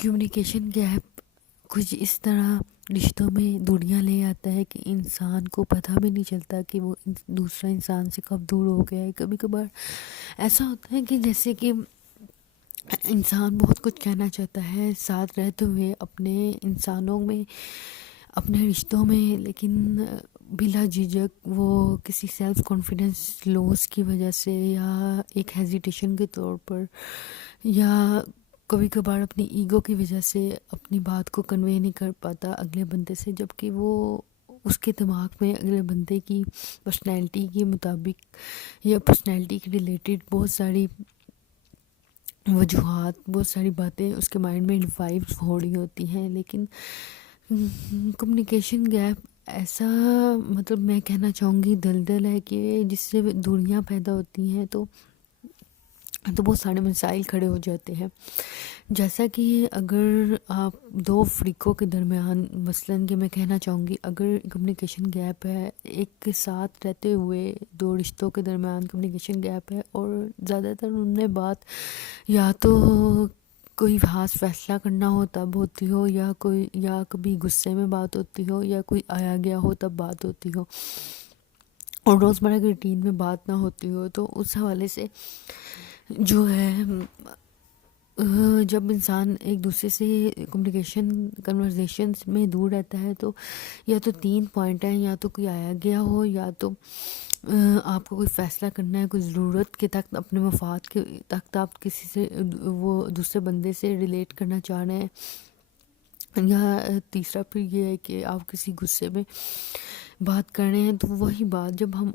Communication gap کچھ اس طرح رشتوں میں دوریاں لے آتا ہے کہ انسان کو پتہ بھی نہیں چلتا کہ وہ دوسرا انسان سے کب دور ہو گیا ہے. کبھی کبھار ایسا ہوتا ہے کہ جیسے کہ انسان بہت کچھ کہنا چاہتا ہے ساتھ رہتے ہوئے اپنے انسانوں میں، اپنے رشتوں میں، لیکن بلا جھجک وہ کسی سیلف کانفیڈنس لوس کی وجہ سے یا ایک ہیزیٹیشن کے طور پر یا کبھی کبھار اپنی ایگو کی وجہ سے اپنی بات کو کنوے نہیں کر پاتا اگلے بندے سے، جبکہ وہ اس کے دماغ میں اگلے بندے کی پرسنالٹی کے مطابق یا پرسنالٹی کے ریلیٹڈ بہت ساری وجوہات، بہت ساری باتیں اس کے مائنڈ میں ریوائو ہو رہی ہوتی ہیں. لیکن کمیونیکیشن گیپ ایسا مطلب میں کہنا چاہوں گی دلدل ہے کہ جس سے دوریاں پیدا ہوتی ہیں تو بہت سارے مسائل کھڑے ہو جاتے ہیں. جیسا کہ اگر آپ دو فریقوں کے درمیان مثلاً کہ میں کہنا چاہوں گی اگر کمیونیکیشن گیپ ہے، ایک کے ساتھ رہتے ہوئے دو رشتوں کے درمیان کمیونیکیشن گیپ ہے اور زیادہ تر ان میں بات یا تو کوئی خاص فیصلہ کرنا ہو تب ہوتی ہو، یا کبھی غصے میں بات ہوتی ہو، یا کوئی آیا گیا ہو تب بات ہوتی ہو اور روزمرہ کے روٹین میں بات نہ ہوتی ہو، تو اس حوالے سے جو ہے جب انسان ایک دوسرے سے کنورزیشن میں دور رہتا ہے تو یا تو 3 پوائنٹ ہیں، یا تو کوئی آیا گیا ہو، یا تو آپ کو کوئی فیصلہ کرنا ہے، کوئی ضرورت کے تحت اپنے مفاد کے تحت آپ کسی سے وہ دوسرے بندے سے ریلیٹ کرنا چاہ رہے ہیں، یا تیسرا پھر یہ ہے کہ آپ کسی غصے میں بات کر رہے ہیں. تو وہی بات جب ہم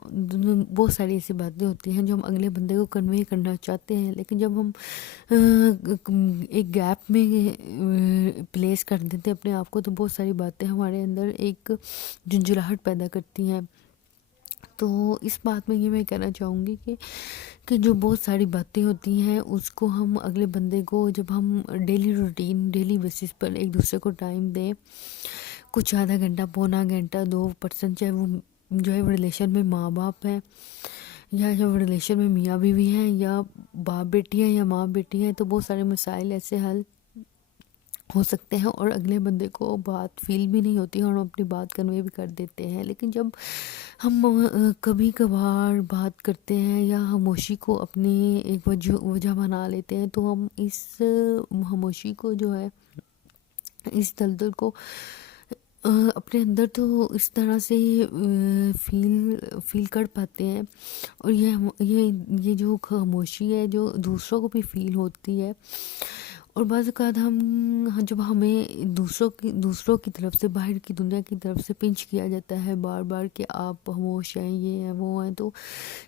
بہت ساری ایسی باتیں ہوتی ہیں جو ہم اگلے بندے کو کنوے کرنا چاہتے ہیں، لیکن جب ہم ایک گیپ میں پلیس کر دیتے ہیں اپنے آپ کو، تو بہت ساری باتیں ہمارے اندر ایک جھنجھلاہٹ پیدا کرتی ہیں. تو اس بات میں یہ میں کہنا چاہوں گی کہ جو بہت ساری باتیں ہوتی ہیں اس کو ہم اگلے بندے کو جب ہم ڈیلی روٹین ڈیلی بیسس پر ایک دوسرے کو ٹائم دیں، کچھ آدھا گھنٹہ، پونا گھنٹہ، 2%، چاہے وہ جو ہے ریلیشن میں ماں باپ ہیں یا جب ریلیشن میں میاں بیوی ہیں یا باپ بیٹی ہیں یا ماں بیٹی ہیں، تو بہت سارے مسائل ایسے حل ہو سکتے ہیں اور اگلے بندے کو بات فیل بھی نہیں ہوتی اور ہم اپنی بات کنوے بھی کر دیتے ہیں. لیکن جب ہم کبھی کبھار بات کرتے ہیں یا خاموشی کو اپنی ایک وجہ بنا لیتے ہیں، تو ہم اس خاموشی کو جو ہے، اس دلدل کو اپنے اندر تو اس طرح سے فیل کر پاتے ہیں. اور یہ جو خاموشی ہے جو دوسروں کو بھی فیل ہوتی ہے، اور بعض اوقات جب ہمیں دوسروں کی طرف سے، باہر کی دنیا کی طرف سے پنچ کیا جاتا ہے بار بار کہ آپ خاموش ہیں، یہ ہیں وہ ہیں، تو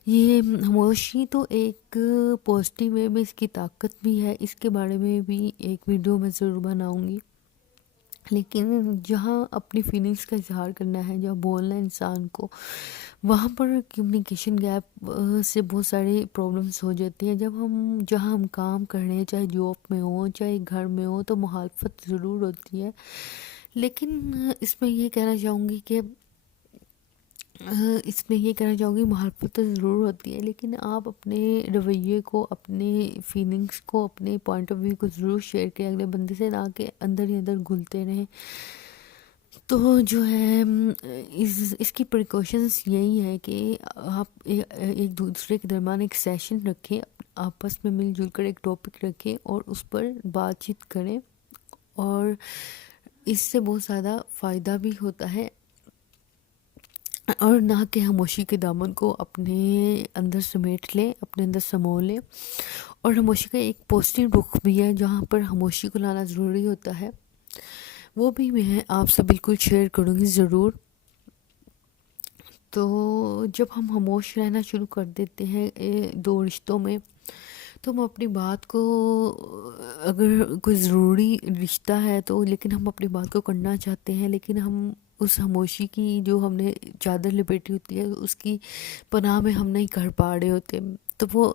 یہ خاموشی تو ایک پازیٹیو وے میں اس کی طاقت بھی ہے، اس کے بارے میں بھی ایک ویڈیو میں ضرور بناؤں گی. لیکن جہاں اپنی فیلنگز کا اظہار کرنا ہے، جہاں بولنا ہے انسان کو، وہاں پر کمیونیکیشن گیپ سے بہت سارے پرابلمس ہو جاتے ہیں. جہاں ہم کام کر رہے ہیں، چاہے جاب میں ہوں چاہے گھر میں ہوں، تو مخالفت ضرور ہوتی ہے. لیکن اس میں یہ کہنا چاہوں گی مخالفت تو ضرور ہوتی ہے، لیکن آپ اپنے رویے کو، اپنے فیلنگس کو، اپنے پوائنٹ آف ویو کو ضرور شیئر کریں اگلے بندے سے، نہ کہ اندر ہی اندر گھلتے رہیں. تو جو ہے اس کی پریکاشنز یہی ہے کہ آپ ایک دوسرے کے درمیان ایک سیشن رکھیں، آپس میں مل جل کر ایک ٹاپک رکھیں اور اس پر بات چیت کریں، اور اس سے بہت زیادہ فائدہ بھی ہوتا ہے. اور نہ کہ خاموشی کے دامن کو اپنے اندر سمیٹ لیں، اپنے اندر سمو لیں. اور خاموشی کا ایک پازیٹیو رخ بھی ہے جہاں پر خاموشی کو لانا ضروری ہوتا ہے، وہ بھی میں آپ سے بالکل شیئر کروں گی ضرور. تو جب ہم خاموش رہنا شروع کر دیتے ہیں دو رشتوں میں، تو ہم اپنی بات کو، اگر کوئی ضروری رشتہ ہے تو، لیکن ہم اپنی بات کو کرنا چاہتے ہیں، لیکن ہم اس خاموشی کی جو ہم نے چادر لپیٹی ہوتی ہے اس کی پناہ میں ہم نہیں کر پا رہے ہوتے، تو وہ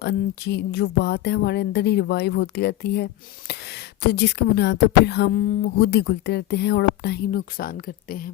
جو بات ہے ہمارے اندر ہی ریوائیو ہوتی رہتی ہے، تو جس کے بنیاد پر پھر ہم خود ہی گلتے رہتے ہیں اور اپنا ہی نقصان کرتے ہیں.